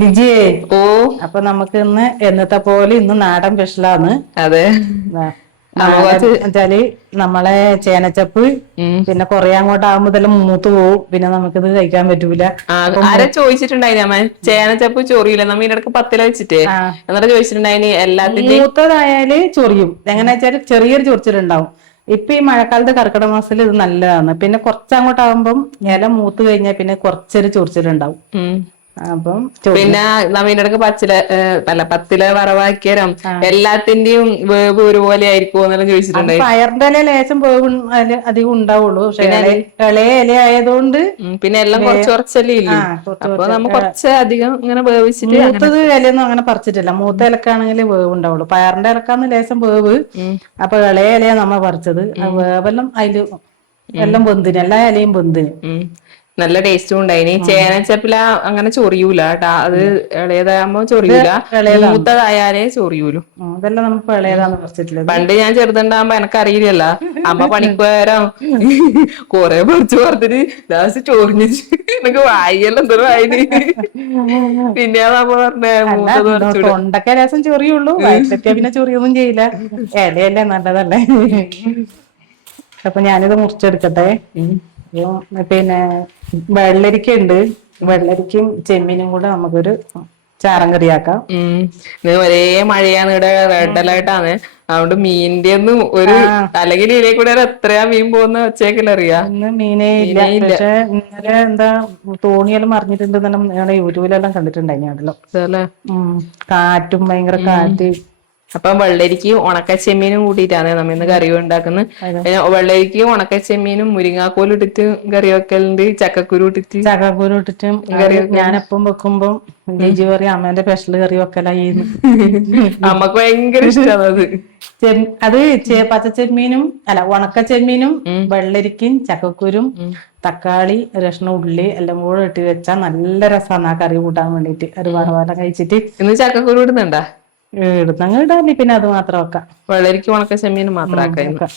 ലിജിയേ ഓ അപ്പൊ നമുക്ക് ഇന്ന് എന്നത്തെ പോലെ ഇന്ന് നാടൻ സ്പെഷ്യലാണ്. അതെ. അപ്പൊ നാടൻ കൊറച്ച് വെച്ചാല് നമ്മളെ ചേനച്ചപ്പ് ഉം പിന്നെ കൊറേ അങ്ങോട്ട് ആകുമ്പോഴെല്ലാം മൂത്ത് പോവും. പിന്നെ നമുക്കിത് കഴിക്കാൻ പറ്റൂല. അപ്പൊ ആരാ ചോദിച്ചിട്ടുണ്ടായിനി അമ്മ ചേനച്ചപ്പ് ചൊറിയില്ല നമ്മ ഇതിനിടക്ക് പത്തില വെച്ചിട്ടേ എന്നിട്ട് ചോദിച്ചിട്ടുണ്ടായിനി എല്ലാത്തിന്റെയും മൂത്തതായാല് ചൊറിയും. എങ്ങനെ വെച്ചാല് ചെറിയൊരു ചൊറിച്ചിലുണ്ടാവും. ഇപ്പൊ ഈ മഴക്കാലത്ത് കർക്കിടക മാസത്തിൽ ഇത് നല്ലതാണ്. പിന്നെ കുറച്ചങ്ങോട്ട് ആകുമ്പം ഇല മൂത്ത് കഴിഞ്ഞാൽ പിന്നെ കുറച്ചൊരു ചൊറിച്ചിലുണ്ടാവും. ഉം അപ്പം പിന്നെ നമ്മ ഇതിനിടക്ക് പത്തില വറവാക്കിയരം ആഹ് എല്ലാത്തിന്റെയും വേവ് ഒരുപോലെ ആയിരിക്കുമോ എന്നെല്ലാം അത് ചോദിച്ചിട്ടുണ്ടായി. പയറിന്റെ ഇല ലേശം വേവ് അതില് അധികം ഉണ്ടാവുള്ളൂ. പക്ഷെ പിന്നെ ഇളയ ഇല ആയതുകൊണ്ട് പിന്നെ എല്ലാം കുറച്ച് കുറച്ചല്ലേ ഇല്ലൂ. കുറച്ച് അപ്പൊ കുറച്ച് നമ്മ കൊറച്ച് അധികം ഇങ്ങനെ വേവിച്ചിട്ട് അങ്ങനെ മൂത്തത് എടുക്കും. ഇലയൊന്നും അങ്ങനെ പറിച്ചിട്ടില്ല. മൂത്ത ഇലക്കാണെങ്കിൽ വേവ് ഉണ്ടാവുള്ളു. പയറിന്റെ ഇലക്കാന്ന് ലേശം വേവ്. ഉം അപ്പൊ ഇളയ ഇലയാ നമ്മ പറിച്ചത്. ഉം വേവെല്ലാം അതില് ഉം എല്ലാം വെന്തിന്. എല്ലാ ഇലയും വെന്തിന്. ഉം നല്ല ടേസ്റ്റും ഉണ്ടായിനി. ചേനച്ചപ്പില അങ്ങനെ ചൊറിയൂല ട്ടാ. അത് ഇല്ല ഇളയതാകുമ്പോ ഇത് ചൊറിയൂല. ഇളയതാണ്. മൂത്തതായാലേ ചൊറിയൂലു. ഇതെല്ലാം നമുക്ക് ഇളയതാന്ന് പറിച്ചിട്ടുള്ളത്. പണ്ട് ഞാൻ ചെറുതുണ്ടാകുമ്പോ എനക്കറിയില്ലല്ലോ. അമ്മ പണിക്കുപോയാരം കൊറേ പറിച്ച് കൊടുത്തിട്ട് ലാസ്റ്റ് ചൊറിഞ്ഞിട്ട് എനിക്ക് വായിയെല്ലാം എന്തോ ആയിന്. പിന്നെയാ നമ്മ പറഞ്ഞെ അല്ല മൂത്തത് പറിച്ചൂടെ. തൊണ്ടക്ക് ലേശം ചൊറിയുള്ളൂ. വയറ്റിലെത്തിയാ പിന്നെ ചൊറിയൊന്നും ചെയ്യില്ല. ഇലയല്ലേ നല്ലതല്ലേ. അപ്പൊ ഞാനിത് മുറിച്ചെടുക്കട്ടെ. ഉം പിന്നെ വെള്ളരിക്കയുണ്ട്. വെള്ളരിക്കയും ചെമ്മീനും കൂടെ നമുക്കൊരു ചാറ് കറിയാക്കാം. ഇത് ഒരേ മഴയാണ്. ഇവിടെ റെഡ് അലേർട്ടാണ്. അതുകൊണ്ട് മീനിന്റെ ഒന്നും ഒരു ആഹ് അല്ലെങ്കിൽ ഇതിലെ കൂടെ എത്രയാ മീൻ പോകുന്ന വെച്ചേക്കല് അറിയാ. ഇന്ന് മീനേ ഇല്ല. മീനേ ഇല്ല. പക്ഷെ ഇന്നലെ എന്താ തോണിയെല്ലാം മറിഞ്ഞിട്ടുണ്ടെന്നെല്ലാം ഞങ്ങളുടെ യൂട്യൂബിലെല്ലാം കണ്ടിട്ടുണ്ടായിനി. അതല്ലേ. കാറ്റും ഭയങ്കര കാറ്റ്. അപ്പം വെള്ളരിക്കയും ഉണക്ക ചെമ്മീനും കൂട്ടിയിട്ടാണ് നമ്മ ഇന്ന് കറി ഉണ്ടാക്കുന്നത്. അതെ വെള്ളരിക്കയും ഉണക്കച്ചെമ്മീനും മുരിങ്ങാക്കോൽ ഇട്ടിട്ട് കറി വെക്കലുണ്ട്. ചക്കക്കുരു ഇട്ടിട്ട് ചക്കക്കുരു ഇട്ടിട്ടും അത് കറി വെക്കലുണ്ട്. ഞാനെപ്പം വെക്കുമ്പം ഉം ലിജി പറയും അമ്മേന്റെ സ്പെഷ്യൽ കറി വെക്കലായിന്ന്. അമ്മക്ക് ഭയങ്കര ഇഷ്ടാണ് അത്. അത് പച്ചച്ചെമ്മീനും അല്ല ഉണക്കച്ചെമ്മീനും ഉം വെള്ളരിക്കയും ചക്കക്കുരും ഉം തക്കാളി ഒരു കഷ്ണം ഉള്ളി എല്ലാം കൂടെ ഇട്ട് വെച്ചാൽ നല്ല രസമാണ് ആ കറി കൂട്ടാൻ വേണ്ടീട്ട്. ഒരു ഉം വറവാടെല്ലാം കഴിച്ചിട്ട് ഇന്ന് ചക്കക്കുരു ഇടുന്നുണ്ടാ? ഇടുന്നങ്ങ് ഇടാല്ലേ. പിന്നെ അത് മാത്രം വെക്കാം. വെള്ളരിക്ക ഉണക്ക ചെമ്മീനും മാത്രം ആക്ക ഇന്ന്. വെക്കാം.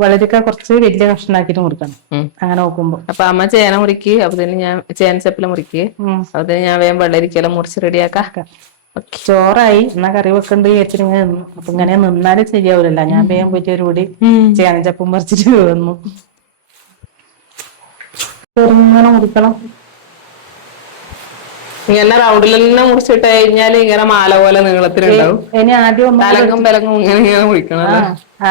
വെള്ളരിക്ക കുറച്ച് വലിയ കഷ്ണാക്കിട്ട് മുറിക്കണം. ഉം അങ്ങനെ നോക്കുമ്പോ അപ്പൊ അമ്മ ചേന മുറിക്ക്. അപ്പത്തന്നെ ഞാൻ ചേനച്ചപ്പില മുറിക്ക്. ഉം അപ്പത്തന്നെ ഞാൻ വേഗം വെള്ളരിക്കെല്ലാം മുറിച്ച് റെഡിയാക്കാം. ചോറായി എന്നാ കറി വെക്കണ്ട് വിചാരിച്ചിട്ട് ഇങ്ങനെ നിന്നു. അപ്പൊ ഇങ്ങനെ നിന്നാലും ശരിയാവൂലല്ലോ. ഞാൻ വേഗം പോയിട്ട് ഒരു പിടി ഉം ചേനച്ചപ്പും പറിച്ചിട്ട് വന്നു. ചെറുങ്ങനെ മുറിക്കണം. ഇങ്ങനെ റൗണ്ടിൽ തന്നെ മുറിച്ചിട്ട് കഴിഞ്ഞാല് ഇങ്ങനെ മാല പോലെ നീളത്തിലുണ്ടാവും. ഇനി ആദ്യം ഒന്നും കൂടെ തലങ്ങും എടുത്തിട്ട് വിലങ്ങും ഇങ്ങനെ മുറിക്കണല്ലേ.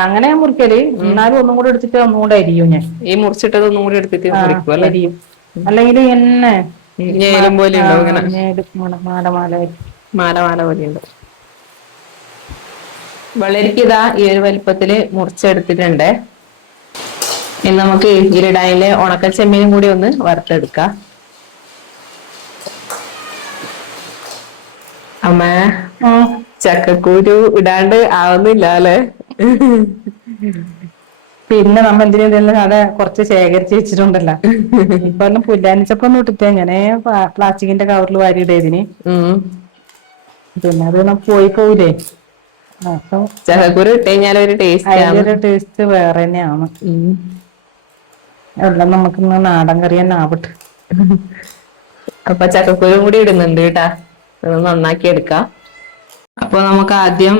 അങ്ങനെ ഞാൻ മുറിക്കല്. ഉം എന്നാലും ഒന്നും കൂടെ എടുത്തിട്ട് ഒന്നുകൂടെ അരിയും ഞാൻ. ഈ മുറിച്ചിട്ടത് ഒന്നും കൂടി എടുത്തിട്ട് മുറിക്കും അല്ലെ. എരിയും. അല്ലെങ്കിൽ എന്നെ ഞേരും പോലെ ഉണ്ടാവും ഇങ്ങനെ. മാല മാല മാല മാല പോലെയുണ്ട്. വെള്ളരിക്ക ഇതാ ഈ ഒരു വലിപ്പത്തില് മുറിച്ചെടുത്തിട്ടുണ്ട്. ഇനി നമുക്ക് ഇതിലിടാനില്ലേ ഉണക്ക ചെമ്മീനും കൂടി ഒന്ന് വറുത്തെടുക്കാം. അമ്മേ ചക്കക്കുരു ഇടാണ്ട് ആവുന്നില്ല അല്ലെ. പിന്നെ നമ്മ എന്തിനെല്ലാം അവിടെ കുറച്ച് ശേഖരിച്ച് വെച്ചിട്ടുണ്ടല്ലോ. ഇപ്പൊ എല്ലാം പുല്ലാനിച്ചപ്പൊന്നും ഇട്ടിട്ട് ഇങ്ങനെ പ്ലാസ്റ്റിക്കിന്റെ കവറിൽ വാരി ഇടരുതിന്. ഉം പിന്നെ അത് പോയി പോവൂലേ. അപ്പൊ ചക്കക്കുരു ഇട്ട് കഴിഞ്ഞാൽ ഒരു ടേസ്റ്റ് അതിന്റെ ആണ്. ഒരു ടേസ്റ്റ് വേറെ തന്നെയാണ്. ഉം എല്ലാം നമുക്കിന്ന് നാടൻ കറി തന്നെ ആവട്ടെ. അപ്പൊ ചക്കക്കുരും കൂടി ഇടുന്നുണ്ട് കേട്ടാ. അത് നന്നാക്കി എടുക്കാം. അപ്പൊ നമുക്ക് ആദ്യം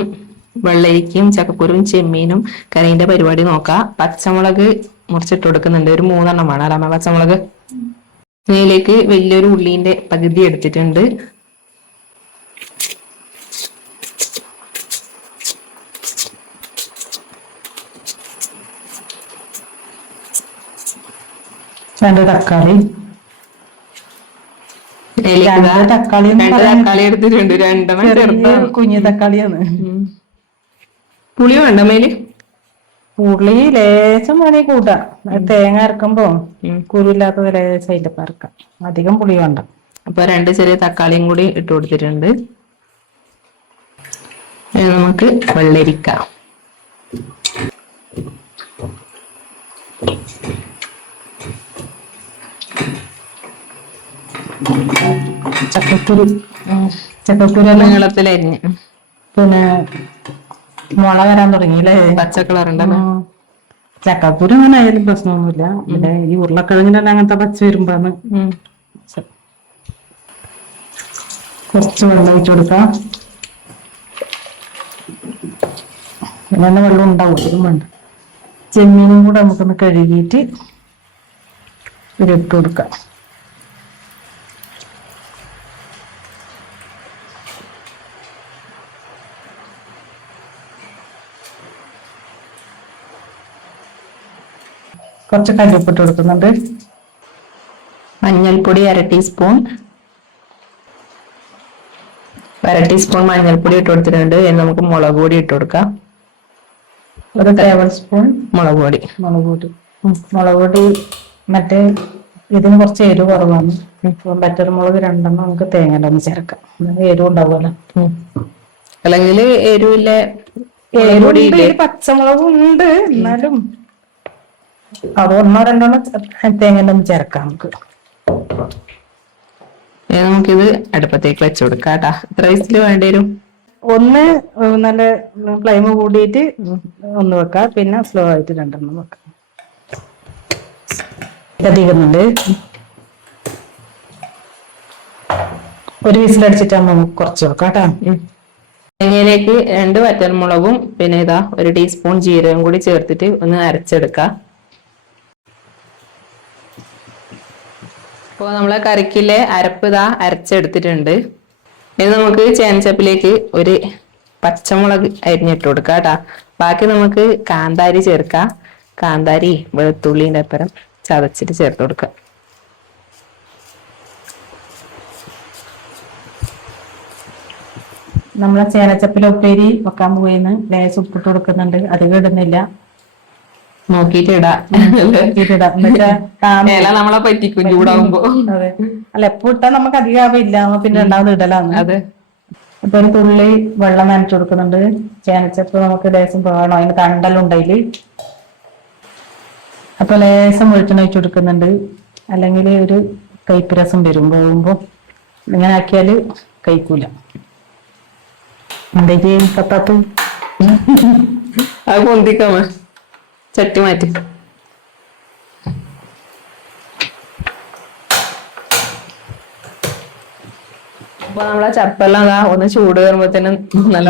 വെള്ളരിക്കയും ചക്കക്കുരും ചെമ്മീനും കറീന്റെ പരിപാടി നോക്കാം. പച്ചമുളക് മുറിച്ചിട്ട് കൊടുക്കുന്നുണ്ട്. ഒരു 3 വേണം അല്ല പച്ചമുളക്. ഇതിലേക്ക് വലിയൊരു ഉള്ളീന്റെ പകുതി എടുത്തിട്ടുണ്ട്. രണ്ട് തക്കാളി. രണ്ട് തക്കാളി എന്ന് 2 പറയാൻ തക്കാളി എടുത്തിട്ടുണ്ട്. 2 ചെറിയ ചെറുതാണ്. കുഞ്ഞു തക്കാളിയാണ്. പുളി വേണ്ട മേല്. പുളി ലേശം വേണേ കൂട്ടാം. തേങ്ങ അരക്കുമ്പോ ഉം കുരുല്ലാത്തത് ലേശമായിട്ട് അരക്കാം. അധികം പുളി വേണ്ട. അപ്പൊ 2 ചെറിയ തക്കാളിയും കൂടി ഇട്ട് കൊടുത്തിട്ടുണ്ട്. ഇനി നമുക്ക് വെള്ളരിക്ക. ചക്കക്കുരു ചക്കക്കുരെല്ലാം നീളത്തിലരിഞ്ഞ് പിന്നെ മുള വരാൻ തുടങ്ങിയില്ലേ. പച്ച കളർ ഉണ്ടല്ലോ. ചക്കക്കുരു അങ്ങനെ ആയാലും പ്രശ്നമൊന്നുമില്ല. പിന്നെ ഈ ഉരുളക്കിഴങ്ങിന്റെ അങ്ങനത്തെ പച്ച വരുമ്പോന്ന് കുറച്ച് വെള്ളം ഒഴിച്ചു കൊടുക്കാം. പിന്നെ വെള്ളം ഉണ്ടാവും, ഇതിലും വേണ്ട. ചെമ്മീനും കൂടെ നമുക്കൊന്ന് കഴുകിയിട്ട് ഇതിലിട്ട് കൊടുക്കാം. കുറച്ച് കല്ലുപ്പിട്ട് കൊടുക്കുന്നുണ്ട്. മഞ്ഞൾപ്പൊടി 1/2 ടീസ്പൂൺ. 1/2 ടീസ്പൂൺ മഞ്ഞൾപ്പൊടി ഇട്ട് കൊടുത്തിട്ടുണ്ട്. ഇനി നമുക്ക് മുളക് പൊടി ഇട്ട് കൊടുക്കാം. 1 ടേബിൾ സ്പൂൺ മുളക് പൊടി. മുളക് പൊടി മറ്റേ ഇതിന് കുറച്ച് എരിവ് കുറവാണ്. ബറ്റർ മുളക് 2 നമുക്ക് തേങ്ങയുടെ ഒന്ന് ചേർക്കാം, എരിവ് ഉണ്ടാവുമല്ലോ. അല്ലെങ്കിൽ എരിവില്ല, എരിവുണ്ട്, പച്ചമുളകും ഉണ്ട്, എന്നാലും അത് 1-2 തേങ്ങയുടെ ഒന്ന് ചേർക്കാം നമുക്ക്. നമുക്കിത് അടുപ്പത്തേക്ക് വെച്ച് കൊടുക്കാം കേട്ടാ. എത്ര വിസില് വേണ്ടി വരും? ഒന്ന് നല്ല ഫ്ലെയിം കൂടിയിട്ട് ഒന്ന് വെക്കാം, പിന്നെ സ്ലോ ആയിട്ട് 2 വെക്കാം. അധികമുണ്ട്. 1 വിസിലടിച്ചിട്ടാകുമ്പോ നമുക്ക് കുറച്ച് വെക്കാം കേട്ടോ. തേങ്ങയിലേക്ക് 2 വറ്റൽമുളകും പിന്നെ ഇതാ 1 ടീസ്പൂൺ ജീരകം കൂടി ചേർത്തിട്ട് ഒന്ന് അരച്ചെടുക്കാം. അപ്പോൾ നമ്മളെ കറിക്കിലെ അരപ്പ് ഇതാ അരച്ചെടുത്തിട്ടുണ്ട്. ഇനി നമുക്ക് ചേനച്ചപ്പിലേക്ക് 1 പച്ചമുളക് അരിഞ്ഞിട്ട് കൊടുക്കാം കേട്ടാ. ബാക്കി നമുക്ക് കാന്താരി ചേർക്കാം. കാന്താരി വെളുത്തുള്ളിൻ്റെ അപ്പുറം ചതച്ചിട്ട് ചേർത്ത് കൊടുക്കാം. നമ്മളെ ചേനച്ചപ്പിലെ ഉപ്പേരി വെക്കാൻ പോയിന്ന് ലേശം ഉപ്പിട്ട് കൊടുക്കുന്നുണ്ട്, അധികം ഇടുന്നില്ല. നോക്കിയിട്ട് ഇടാം. നമ്മളെ പറ്റിക്കും ചൂടാവുമ്പോ. അതെ, അല്ല എപ്പോ ഇട്ടാ നമുക്ക് അധികം ആവില്ല, പിന്നെ ഉണ്ടാവുന്ന ഇടലാണ്. അതെ. അപ്പൊ 1 തുള്ളി വെള്ളം നനച്ചു കൊടുക്കുന്നുണ്ട്. ചേനച്ചപ്പ് നമുക്ക് ലേശം വേണം, അതിന് തണ്ടലുണ്ടതില്. അപ്പൊ ലേശം വെളിച്ചെണ്ണ ഒഴിച്ചു കൊടുക്കുന്നുണ്ട്, അല്ലെങ്കിൽ ഒരു കയ്പ്പ് രസം വരും പോകുമ്പോ. ഇങ്ങനെ ആക്കിയാല് കഴിക്കൂല. എന്തേക്ക് കത്താത്തു? അത് പൊന്തിക്കാമ ചട്ടി മാറ്റി. അപ്പൊ നമ്മളെ ചപ്പെല്ലാം ഒന്ന് ചൂട് കയറുമ്പോഴത്തേനും നല്ല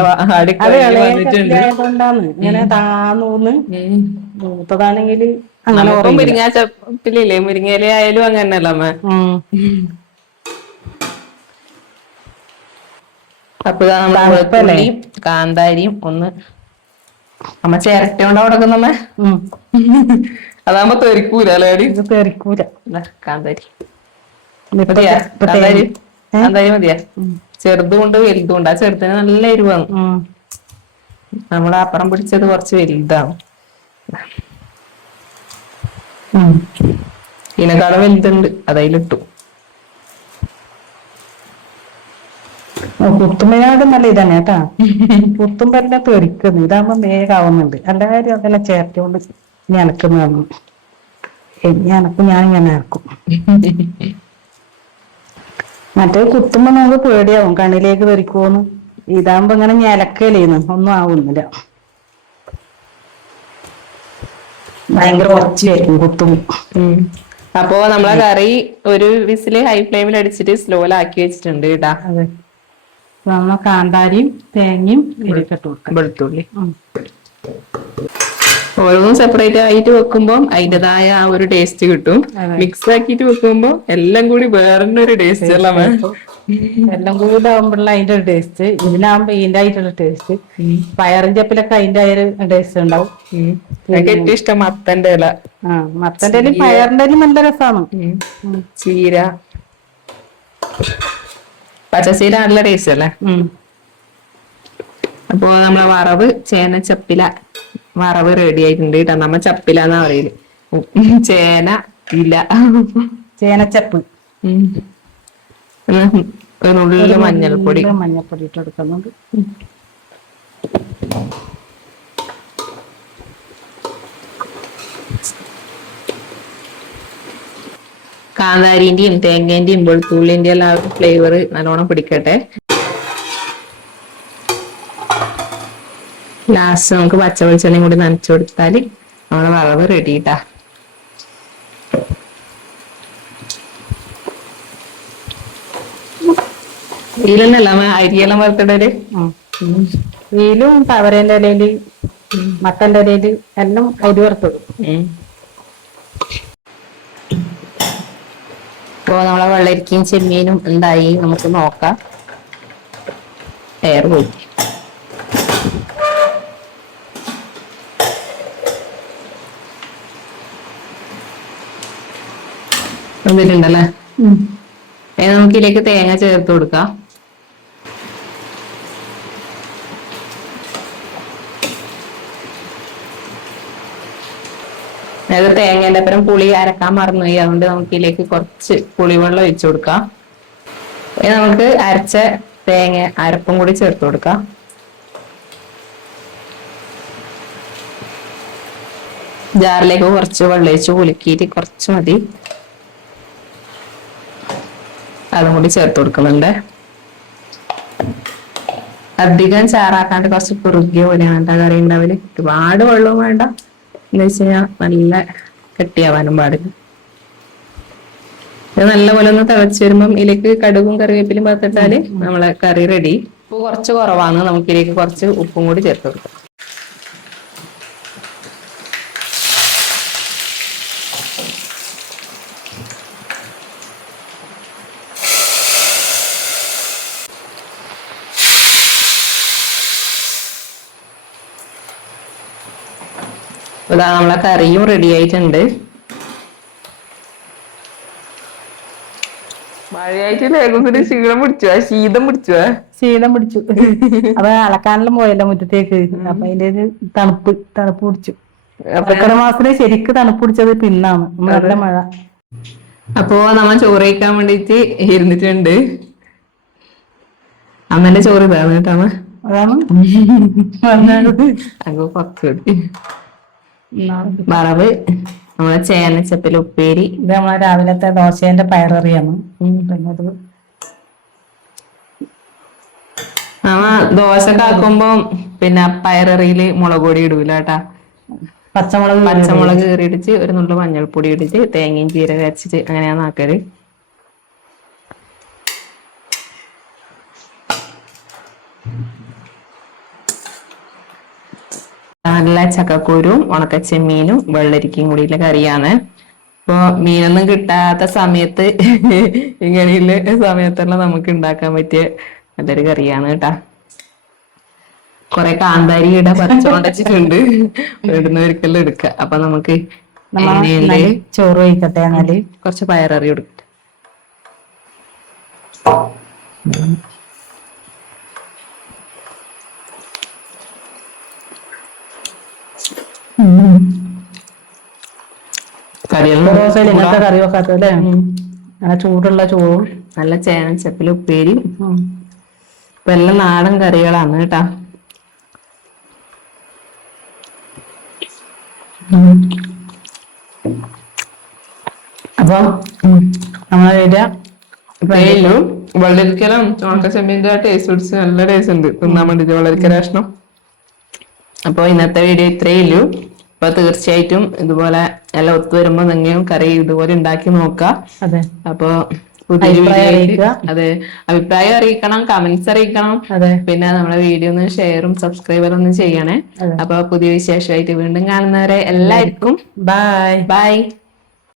ഇങ്ങനെ താന്നൂന്ന് മൂത്തതാണെങ്കിൽ മുരിങ്ങ ചപ്പിലില്ലേ, മുരിങ്ങയില ആയാലും അങ്ങനെയല്ല അമ്മ. അപ്പൊ നമ്മളെ കാന്താരിയും ഒന്ന് അമ്മ ചേരട്ടോണ്ട് കൊടുക്കുന്നമ്മ. അതാകുമ്പോ തെറിക്കൂല അല്ലേടി? തെറിക്കൂല. കാന്താരി കാന്താരി കാന്താരി മതിയാ. ചെറുതുകൊണ്ട് വലുതുകൊണ്ട്. ആ ചെറുതിന് നല്ല എരിവാണ്. നമ്മുടെ അപ്പുറം പിടിച്ചത് കുറച്ച് വലുതാണ്. ഇതിനെക്കാളും വലുതുണ്ട്, അതതിലിട്ടു. കുത്തുമ്പനാട് നല്ല ഇതാണ് കേട്ടാ. കുത്തുമ്പെല്ലാം തെറിക്കുന്നു, ഇതാകുമ്പോ വേഗാവുന്നുണ്ട്. എല്ലാരും അതെല്ലാം ചേർത്തോണ്ട് ഞനക്കുന്നതാണ്. ഞാനിങ്ങനെ ഇറക്കും. മറ്റേ കുത്തുമ്പോ നമുക്ക് പേടിയാവും, കണ്ണിലേക്ക് തെറിക്കുവോന്ന്. ഇതാകുമ്പോ ഇങ്ങനെ ഞലക്കലേന്ന് ഒന്നും ആവുന്നില്ല. ഭയങ്കര ഉറച്ചായിരിക്കും കുത്തുമ്പോ. അപ്പോ നമ്മളെ കറി 1 വിസില് ഹൈ ഫ്ലെയിമിൽ അടിച്ചിട്ട് സ്ലോയിലാക്കി വെച്ചിട്ടുണ്ട് കേട്ടാ. അതെ, നമ്മ കാന്താരിയും തേങ്ങയും വെളുത്തുള്ളി ഓരോന്നും സെപ്പറേറ്റ് ആയിട്ട് വെക്കുമ്പോ അതിൻ്റെതായ ആ ഒരു ടേസ്റ്റ് കിട്ടും. മിക്സ് ആക്കിയിട്ട് വെക്കുമ്പോ എല്ലാം കൂടി വേറൊരു ടേസ്റ്റ് അല്ല. എല്ലാം കൂടെ ആകുമ്പോഴുള്ള അതിന്റെ ഒരു ടേസ്റ്റ്. ഇതിനാകുമ്പോ ഇതിന്റെ ആയിട്ടുള്ള ടേസ്റ്റ്. പയറും ചപ്പിലൊക്കെ അതിന്റെ ആ ഒരു ടേസ്റ്റ് ഉണ്ടാവും. ഏറ്റവും ഇഷ്ടം മത്തന്റെ ഇല. മത്തന്റെ ഇലയും പയറിന്റെ ഇലയും നല്ല രസമാണ്. ചീര, പച്ചച്ചീര നല്ല ടേസ്റ്റ് അല്ലേ. അപ്പൊ നമ്മളെ വറവ് ചേനച്ചപ്പില വറവ് റെഡി ആയിട്ടുണ്ട് കേട്ടോ. നമ്മ ചപ്പില എന്നാ പറയല്. ചേന ഇല, ചേനച്ചപ്പ്. നുള്ളില് മഞ്ഞൾപ്പൊടി ഇട്ട് കൊടുക്കുന്നുണ്ട്. കാന്താരിന്റെയും തേങ്ങേന്റെയും വെളുത്തുള്ളിന്റെയും എല്ലാം ഫ്ലേവർ നല്ലോണം പിടിക്കട്ടെ. ലാസ്റ്റ് നമുക്ക് പച്ച വെളിച്ചെണ്ണയും കൂടി നനച്ചു കൊടുത്താല് നമ്മളെ വറവ് റെഡിട്ടാ. ഇതിലെന്നല്ല അരിയെല്ലാം വറുത്തിടല്. വീലും തവരേന്റെ ഇലയില് മത്തന്റെ ഇലയില് എല്ലാം അരി വറുത്തിടും. ഇപ്പൊ നമ്മളെ വെള്ളരിക്കയും ചെമ്മീനും എന്തായി നമുക്ക് നോക്കാം. എയർ പോയി. വന്നിട്ടുണ്ടല്ലേ. നമുക്ക് ഇതിലേക്ക് തേങ്ങ ചേർത്ത് കൊടുക്കാം. അതായത് തേങ്ങേന്റെ അപ്പുറം പുളി അരക്കാൻ മറന്നുപോയി, അതുകൊണ്ട് നമുക്ക് ഇതിലേക്ക് കുറച്ച് പുളിവെള്ളം ഒഴിച്ചു കൊടുക്കാം. നമുക്ക് അരച്ച തേങ്ങ അരപ്പും കൂടി ചേർത്ത് കൊടുക്കാം. ജാറിലേക്ക് കുറച്ച് വെള്ളം ഒഴിച്ച് കുലുക്കിയിട്ട് കുറച്ച് മതി, അതും കൂടി ചേർത്ത് കൊടുക്കുന്നുണ്ട്. അധികം ചാറാക്കാണ്ട് കുറച്ച് കുറുകിയ പോലെയാണ് കറി ഉണ്ടാവില്ല. ഒരുപാട് വെള്ളവും വേണ്ട, എന്ന് വെച്ച് കഴിഞ്ഞാൽ നല്ല കെട്ടിയാവാനും പാടില്ല. ഇത് നല്ലപോലെ ഒന്ന് തിളച്ച് വരുമ്പം ഇതിലേക്ക് കടുകും കറിവേപ്പിലും പാത്തിട്ടാല് നമ്മളെ കറി റെഡി. ഉപ്പ് കുറച്ച് കുറവാണ്, നമുക്ക് ഇതിലേക്ക് കുറച്ച് ഉപ്പും കൂടി ചേർത്ത് കൊടുക്കാം. ഇതാ നമ്മളെ കറിയും റെഡി ആയിട്ടുണ്ട്. മഴയായിട്ട് ലേഖത്തിന് ക്ഷീണം പിടിച്ചു, ശീതം പിടിച്ചു. അത് അലക്കാനെല്ലാം പോയല്ലോ മുറ്റത്തേക്ക്, അപ്പൊ അതിന്റെ ഒരു തണുപ്പ് പിടിച്ചു. കർക്കിടക മാസത്തില് ശരിക്ക് തണുപ്പ് പിടിച്ചത് പിന്നാണ് നല്ല മഴ. അപ്പോ നമ്മ ചോറ് കഴിക്കാൻ വേണ്ടിട്ട് ഇരുന്നിട്ടുണ്ട്. അമ്മന്റെ ചോറ് ഇതാണ് കേട്ടോ. അതാണ് അങ്ങ് പത്ത് വറവ്, നമ്മളെ ചേനച്ചപ്പിൽ ഉപ്പേരി. ഇത് നമ്മളെ രാവിലത്തെ ദോശേന്റെ പയററിയാണ്. പിന്നെ അത് ദോശ കാക്കുമ്പോ പിന്നെ പയററിയില് മുളക് പൊടി ഇടൂല കേട്ടാ. പച്ചമുളക് കീറിയിടിച്ച് ഒരു നുള്ളു മഞ്ഞൾപ്പൊടി ഇടിച്ച് തേങ്ങയും ജീരകം അരച്ചിട്ട് അങ്ങനെയാണ് ആക്കല്. നല്ല ചക്കക്കുരും ഉണക്കച്ചെമ്മീനും വെള്ളരിക്കയും കൂടിയുള്ള കറിയാണ്. ഇപ്പൊ മീനൊന്നും കിട്ടാത്ത സമയത്ത് ഇങ്ങനെയുള്ള സമയത്തെല്ലാം നമുക്ക് ഉണ്ടാക്കാൻ പറ്റിയ നല്ലൊരു കറിയാണ് കേട്ടാ. കൊറേ കാന്താരിയുടെ പച്ചമുണ്ടച്ചിട്ടുണ്ട്, ഇടുന്നവർക്കെല്ലാം എടുക്ക. അപ്പൊ നമുക്ക് ചോറ് കഴിക്കട്ടെ. എന്നാല് കുറച്ച് പയററി കൊടുക്കട്ടെ. ഇങ്ങനത്തെ കറി വെക്കാത്തല്ലേ, അങ്ങനെ ചൂടുള്ള ചോറും നല്ല ചേനച്ചപ്പിൽ ഉപ്പേരിയും. ഇപ്പൊ എല്ലാം നാടൻ കറികളാണ് കേട്ടാ. അപ്പം നമ്മളെ വെള്ളരിക്കലും ഉണക്കച്ചെമ്മീന്റെ ടേസ്റ്റ് പിടിച്ച് നല്ല ടേസ്റ്റ് ഉണ്ട് തിന്നാൻ വേണ്ടിട്ട് വെള്ളരിക്ക രാഷ്ട്രം. അപ്പൊ ഇന്നത്തെ വീഡിയോ ഇത്രയേ ഉള്ളൂ. അപ്പൊ തീർച്ചയായിട്ടും ഇതുപോലെ എല്ലാം ഒത്തുവരുമ്പോ നിങ്ങളും കറി ഇതുപോലെ ഉണ്ടാക്കി നോക്കാം. അപ്പൊ പുതിയൊരു വീഡിയോ, അതെ, അഭിപ്രായം അറിയിക്കണം, കമന്റ്സ് അറിയിക്കണം. പിന്നെ നമ്മളെ വീഡിയോ ഒന്ന് ഷെയറും സബ്സ്ക്രൈബറും ഒന്ന് ചെയ്യണേ. അപ്പൊ പുതിയ വിശേഷമായിട്ട് വീണ്ടും കാണുന്നവരെ എല്ലാവർക്കും ബൈ.